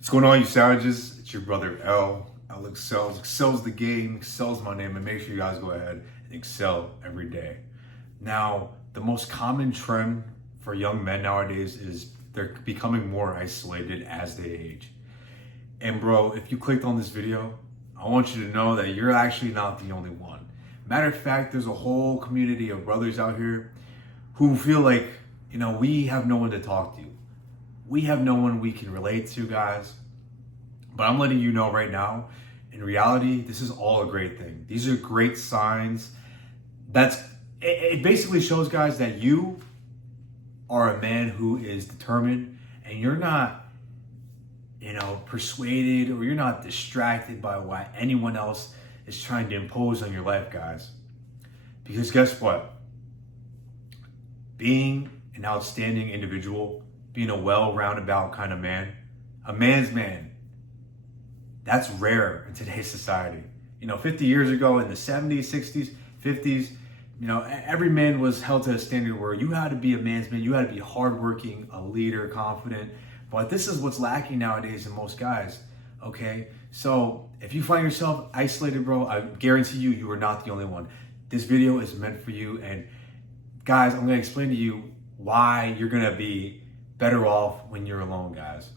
What's going on, you savages? It's your brother elexcels. Excels the game, excels my name, and make sure you guys go ahead and excel every day. Now, the most common trend for young men nowadays is they're becoming more isolated as they age. And bro, if you clicked on this video, I want you to know that you're actually not the only one. Matter of fact, there's a whole community of brothers out here who feel like, we have no one to talk to. We have no one we can relate to, guys. But I'm letting you know right now, in reality, this is all a great thing. These are great signs. It basically shows, guys, that you are a man who is determined and you're not, persuaded, or you're not distracted by what anyone else is trying to impose on your life, guys. Because guess what? Being an outstanding individual, being a well-roundabout kind of man, a man's man, that's rare in today's society. 50 years ago, in the 70s, 60s, 50s, every man was held to a standard where you had to be a man's man, you had to be hardworking, a leader, confident. But this is what's lacking nowadays in most guys, okay? So if you find yourself isolated, bro, I guarantee you are not the only one. This video is meant for you. And guys, I'm gonna explain to you why you're gonna be better off when you're alone, guys.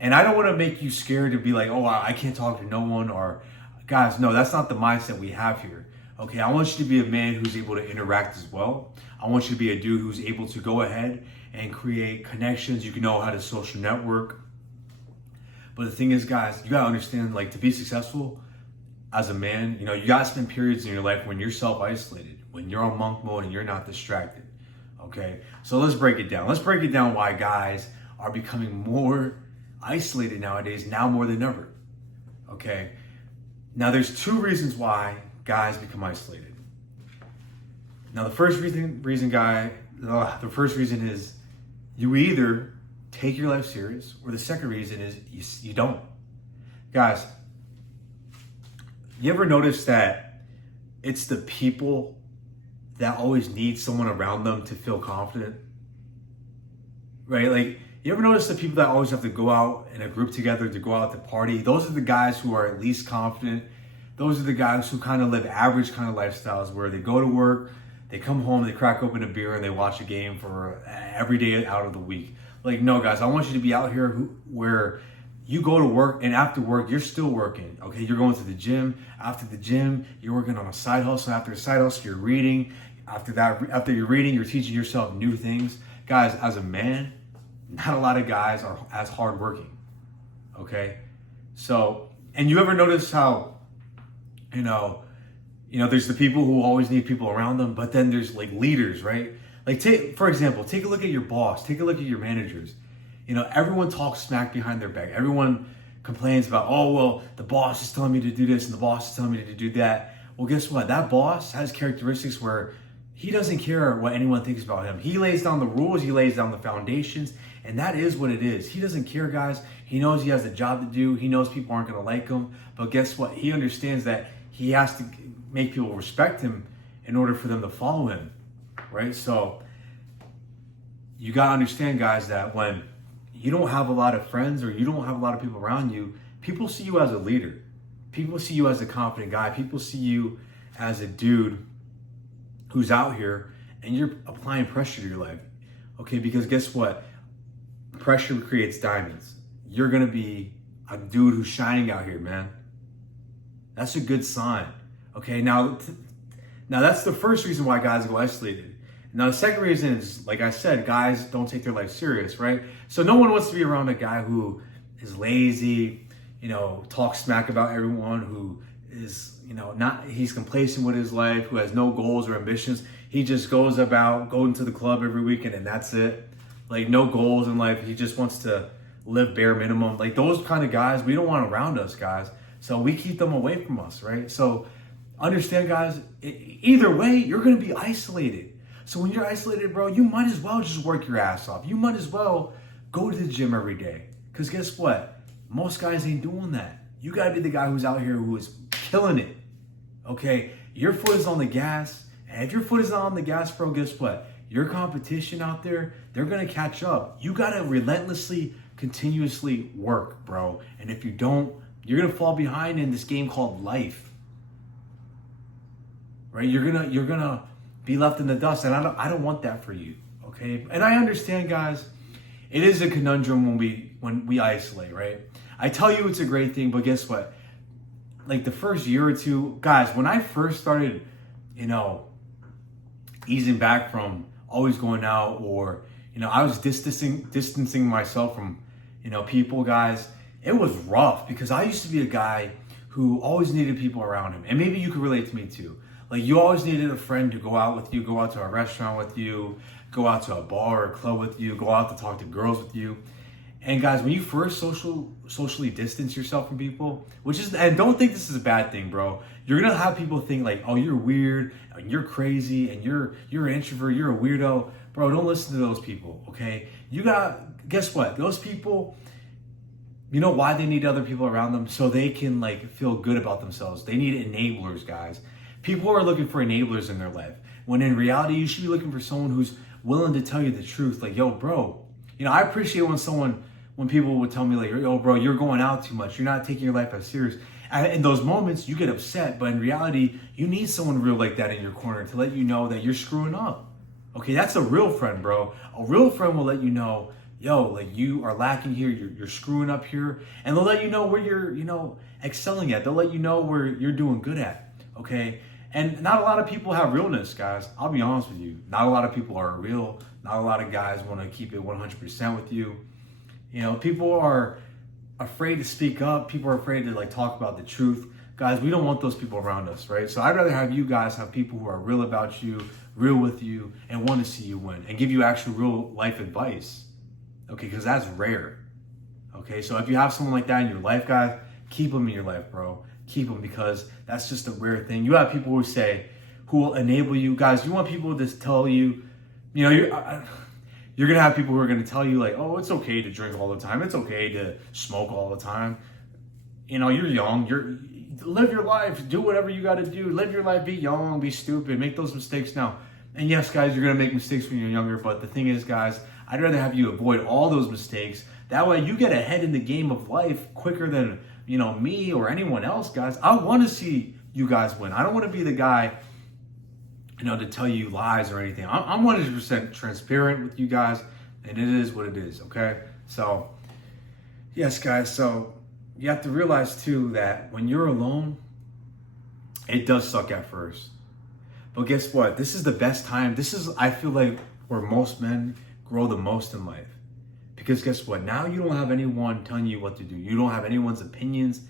And I don't want to make you scared to be like, oh, I can't talk to no one, or guys, no, that's not the mindset we have here. Okay, I want you to be a man who's able to interact as well. I want you to be a dude who's able to go ahead and create connections. You can know how to social network. But the thing is, guys, you gotta understand, like, to be successful as a man, you gotta spend periods in your life when you're self-isolated, when you're on monk mode and you're not distracted. Okay, so let's break it down. Let's break it down why guys are becoming more isolated nowadays, now more than ever. Okay, now there's two reasons why guys become isolated. Now the first reason is you either take your life serious, or the second reason is you don't. Guys, you ever notice that it's the people that always need someone around them to feel confident? Right? Like, you ever notice the people that always have to go out in a group together to go out to party? Those are the guys who are at least confident. Those are the guys who kind of live average kind of lifestyles, where they go to work, they come home, they crack open a beer, and they watch a game for every day out of the week. Like, no, guys, I want you to be out here where you go to work, and after work, you're still working. Okay, you're going to the gym. After the gym, you're working on a side hustle. After a side hustle, you're reading. After you're reading, you're teaching yourself new things. Guys, as a man, not a lot of guys are as hardworking. Okay, so, and you ever notice how, there's the people who always need people around them, but then there's like leaders, right? Like, for example, take a look at your boss, take a look at your managers. Everyone talks smack behind their back. Everyone complains about, oh, well, the boss is telling me to do this and the boss is telling me to do that. Well, guess what? That boss has characteristics where he doesn't care what anyone thinks about him. He lays down the rules, he lays down the foundations, and that is what it is. He doesn't care, guys. He knows he has a job to do. He knows people aren't going to like him. But guess what? He understands that he has to make people respect him in order for them to follow him, right? So you got to understand, guys, that when you don't have a lot of friends or you don't have a lot of people around you, people see you as a leader. People see you as a confident guy. People see you as a dude who's out here and you're applying pressure to your life. Okay, because guess what? Pressure creates diamonds. You're going to be a dude who's shining out here, man. That's a good sign. Okay, now that's the first reason why guys go isolated. Now, the second reason is, like I said, guys don't take their life serious, right? So no one wants to be around a guy who is lazy, talks smack about everyone, who is, he's complacent with his life, who has no goals or ambitions. He just goes about going to the club every weekend and that's it. Like, no goals in life. He just wants to live bare minimum. Like, those kind of guys, we don't want around us, guys. So we keep them away from us, right? So understand, guys, either way, you're going to be isolated. So when you're isolated, bro, you might as well just work your ass off. You might as well go to the gym every day. Because guess what? Most guys ain't doing that. You got to be the guy who's out here who is killing it. Okay? Your foot is on the gas. And if your foot is not on the gas, bro, guess what? Your competition out there, they're going to catch up. You got to relentlessly continuously work, bro. And if you don't, you're gonna fall behind in this game called life, right? You're gonna be left in the dust, and I don't want that for you, okay? And I understand, guys. It is a conundrum when we isolate, right? I tell you it's a great thing, but guess what? Like the first year or two, guys, when I first started, easing back from always going out, or I was distancing myself from people, guys. It was rough because I used to be a guy who always needed people around him, and maybe you could relate to me too. Like you always needed a friend to go out with you, go out to a restaurant with you, go out to a bar or club with you, go out to talk to girls with you. And guys, when you first socially distance yourself from people, and don't think this is a bad thing, bro. You're gonna have people think like, oh, you're weird, and you're crazy, and you're an introvert, you're a weirdo. Bro, don't listen to those people, okay? Guess what? Those people, you know why they need other people around them? So they can like feel good about themselves. They need enablers, guys. People are looking for enablers in their life. When in reality, you should be looking for someone who's willing to tell you the truth. Like, yo, bro, I appreciate when people would tell me like, yo, bro, you're going out too much. You're not taking your life as serious. And in those moments, you get upset. But in reality, you need someone real like that in your corner to let you know that you're screwing up. Okay, that's a real friend, bro. A real friend will let you know, yo, like you are lacking here. You're screwing up here. And they'll let you know where you're, excelling at. They'll let you know where you're doing good at. Okay. And not a lot of people have realness, guys. I'll be honest with you. Not a lot of people are real. Not a lot of guys want to keep it 100% with you. People are afraid to speak up. People are afraid to like talk about the truth. Guys, we don't want those people around us, right? So I'd rather have you guys have people who are real about you, real with you, and want to see you win and give you actual real life advice. Okay, because that's rare. Okay, so if you have someone like that in your life, guys, keep them in your life, bro. Keep them, because that's just a rare thing. You have people who will enable you. Guys, you want people to tell you, you're going to have people who are going to tell you like, oh, it's okay to drink all the time. It's okay to smoke all the time. You're young. Live your life. Do whatever you got to do. Live your life. Be young. Be stupid. Make those mistakes now. And yes, guys, you're going to make mistakes when you're younger. But the thing is, guys, I'd rather have you avoid all those mistakes. That way you get ahead in the game of life quicker than, me or anyone else, guys. I want to see you guys win. I don't want to be the guy, to tell you lies or anything. I'm 100% transparent with you guys, and it is what it is, okay? So, yes, guys, so you have to realize, too, that when you're alone, it does suck at first. But guess what? This is the best time. I feel like, where most men grow the most in life. Because guess what? Now you don't have anyone telling you what to do. You don't have anyone's opinions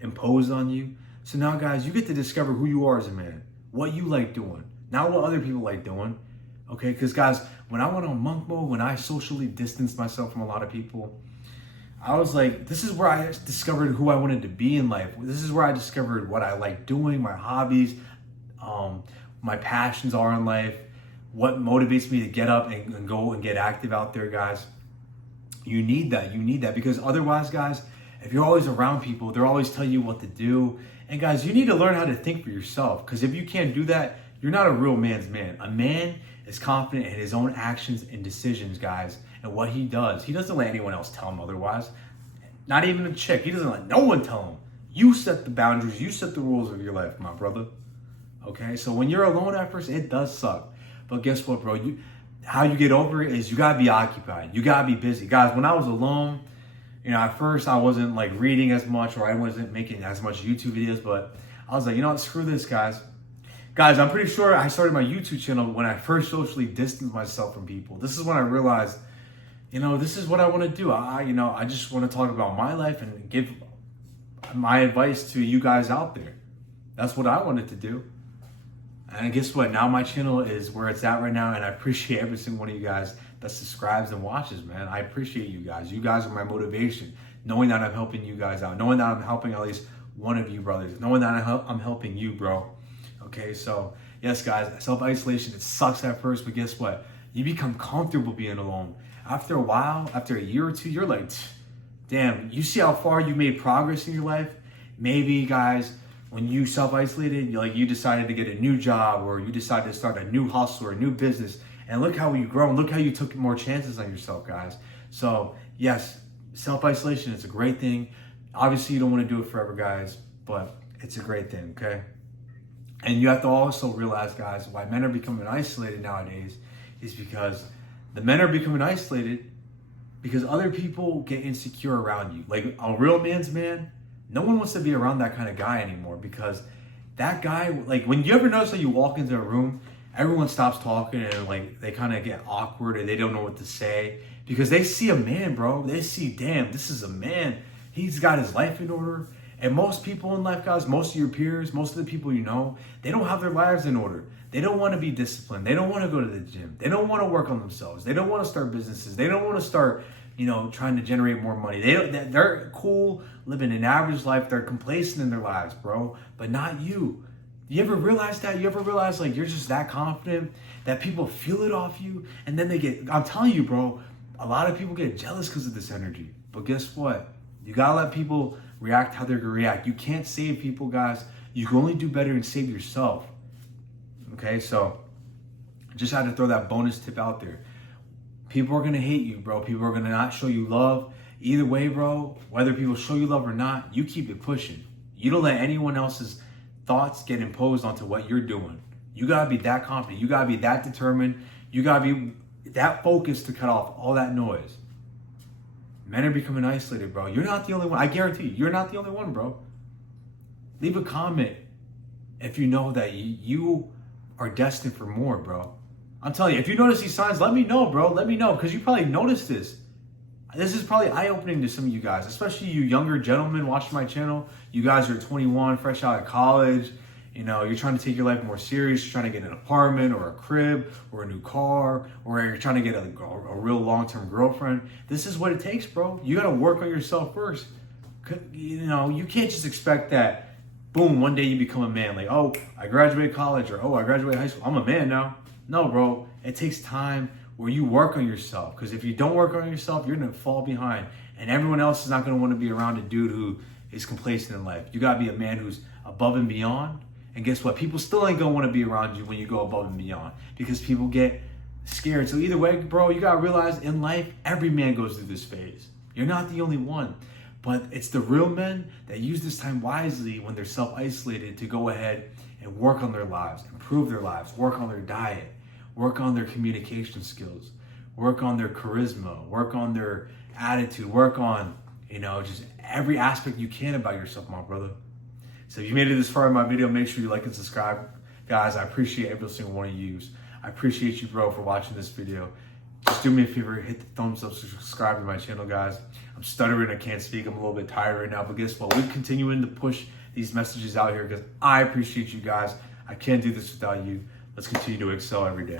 imposed on you. So now, guys, you get to discover who you are as a man, what you like doing, not what other people like doing. Okay? Because, guys, when I went on monk mode, when I socially distanced myself from a lot of people, I was like, this is where I discovered who I wanted to be in life. This is where I discovered what I like doing, my hobbies, my passions are in life, what motivates me to get up and go and get active out there, guys. You need that because otherwise, guys, if you're always around people, they'll always tell you what to do. And guys, you need to learn how to think for yourself, because if you can't do that, you're not a real man's man. A man is confident in his own actions and decisions, guys, and what he does. He doesn't let anyone else tell him otherwise. Not even a chick. He doesn't let no one tell him. You set the boundaries. You set the rules of your life, my brother. Okay? So when you're alone at first, it does suck. But guess what, bro? How you get over it is you gotta be occupied. You gotta be busy. Guys, when I was alone, at first I wasn't like reading as much, or I wasn't making as much YouTube videos, but I was like, what, screw this, guys. Guys, I'm pretty sure I started my YouTube channel when I first socially distanced myself from people. This is when I realized, this is what I want to do. I just want to talk about my life and give my advice to you guys out there. That's what I wanted to do. And guess what? Now my channel is where it's at right now, and I appreciate every single one of you guys that subscribes and watches, man. I appreciate you guys. You guys are my motivation. Knowing that I'm helping you guys out. Knowing that I'm helping at least one of you brothers. Knowing that I'm helping you, bro. Okay, so yes, guys, self-isolation, it sucks at first, but guess what? You become comfortable being alone. After a while, after a year or two, you're like, damn, you see how far you made progress in your life? Maybe, guys, when you self-isolated, you decided to get a new job, or you decided to start a new hustle or a new business, and look how you've grown. Look how you took more chances on yourself, guys. So yes, self-isolation is a great thing. Obviously, you don't want to do it forever, guys, but it's a great thing, okay? And you have to also realize, guys, why men are becoming isolated nowadays is because the men are becoming isolated because other people get insecure around you. Like a real man's man, no one wants to be around that kind of guy anymore, because that guy, like when you ever notice that you walk into a room, everyone stops talking and like they kind of get awkward and they don't know what to say because they see a man, bro. They see, damn, this is a man. He's got his life in order. And most people in life, guys, most of your peers, most of the people you know, they don't have their lives in order. They don't want to be disciplined. They don't want to go to the gym. They don't want to work on themselves. They don't want to start businesses. They don't want to start, trying to generate more money. They're cool living an average life. They're complacent in their lives, bro. But not you. You ever realize that? You ever realize like you're just that confident that people feel it off you? And then I'm telling you, bro, a lot of people get jealous because of this energy. But guess what? You gotta let people react how they're gonna react. You can't save people, guys. You can only do better and save yourself. Okay, so just had to throw that bonus tip out there. People are gonna hate you, bro. People are gonna not show you love. Either way, bro, whether people show you love or not, you keep it pushing. You don't let anyone else's thoughts get imposed onto what you're doing. You gotta be that confident. You gotta be that determined. You gotta be that focused to cut off all that noise. Men are becoming isolated, bro. You're not the only one. I guarantee you, you're not the only one, bro. Leave a comment if you know that you are destined for more, bro. I'm telling you, if you notice these signs, let me know, bro. Let me know, because you probably noticed this. This is probably eye-opening to some of you guys, especially you younger gentlemen watching my channel. You guys are 21, fresh out of college. You're trying to take your life more serious. You're trying to get an apartment or a crib or a new car, or you're trying to get a real long-term girlfriend. This is what it takes, bro. You got to work on yourself first. You can't just expect that, boom, one day you become a man. Like, oh, I graduated college, or oh, I graduated high school. I'm a man now. No, bro. It takes time where you work on yourself. Because if you don't work on yourself, you're going to fall behind. And everyone else is not going to want to be around a dude who is complacent in life. You got to be a man who's above and beyond. And guess what? People still ain't going to want to be around you when you go above and beyond, because people get scared. So either way, bro, you got to realize in life, every man goes through this phase. You're not the only one. But it's the real men that use this time wisely when they're self-isolated to go ahead and work on their lives, improve their lives, work on their diet, work on their communication skills, work on their charisma, work on their attitude, work on, just every aspect you can about yourself, my brother. So if you made it this far in my video, make sure you like and subscribe. Guys, I appreciate every single one of you. I appreciate you, bro, for watching this video. Just do me a favor, hit the thumbs up, subscribe to my channel, guys. I'm stuttering, I can't speak, I'm a little bit tired right now, but guess what? We're continuing to push these messages out here because I appreciate you guys. I can't do this without you. Let's continue to excel every day.